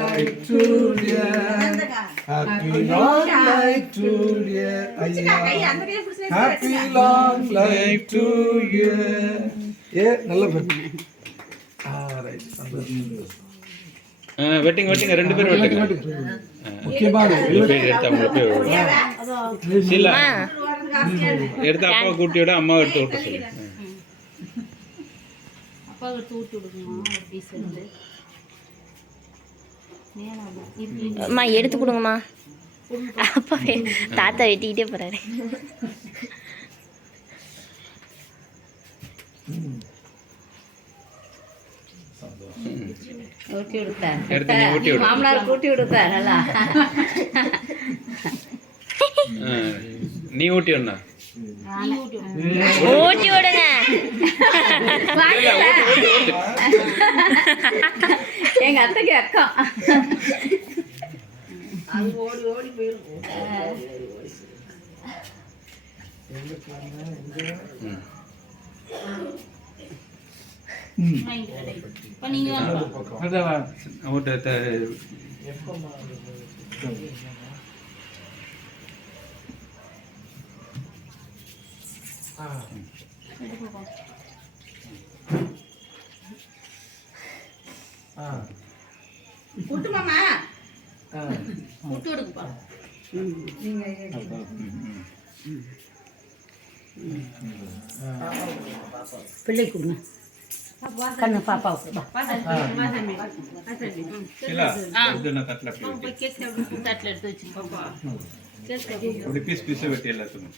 life to dear. Happy long life to dear. Happy long life to you. Yeah, நல்ல பேர். Right. Wedding ரெண்டு பேரும் வெட்டுங்க. முக்கியமான பேர் எடுத்து அவங்க போய் இல்ல எடுத்து அப்பா கூட்டியோட அம்மா எடுத்து விட்டு சொல்லு. அப்பா எடுத்து ஊட்டி விடுங்க ஒரு பீஸ் எடுத்து. அம்மா எடுத்து கொடுங்கம்மா. அப்பா தாத்தா வெட்டிக்கிட்டே போறாரு. ஊட்டி விடுத்தார் மாமனார் ஊட்டி விடுத்தார் நல்லா. நீ ஊட்டி ஒண்ணா ஊட்டி விடுங்க. எங்க அத்தைக்கு அக்கா குட்டுமாமா குட்டு எடுக்குப்பா. பிள்ளை கொடுங்க கண்ணு பாப்பாவுக்கு தட்டில் எடுத்து வச்சு பீஸ் பீஸை வெட்டி எல்லாத்துக்கும்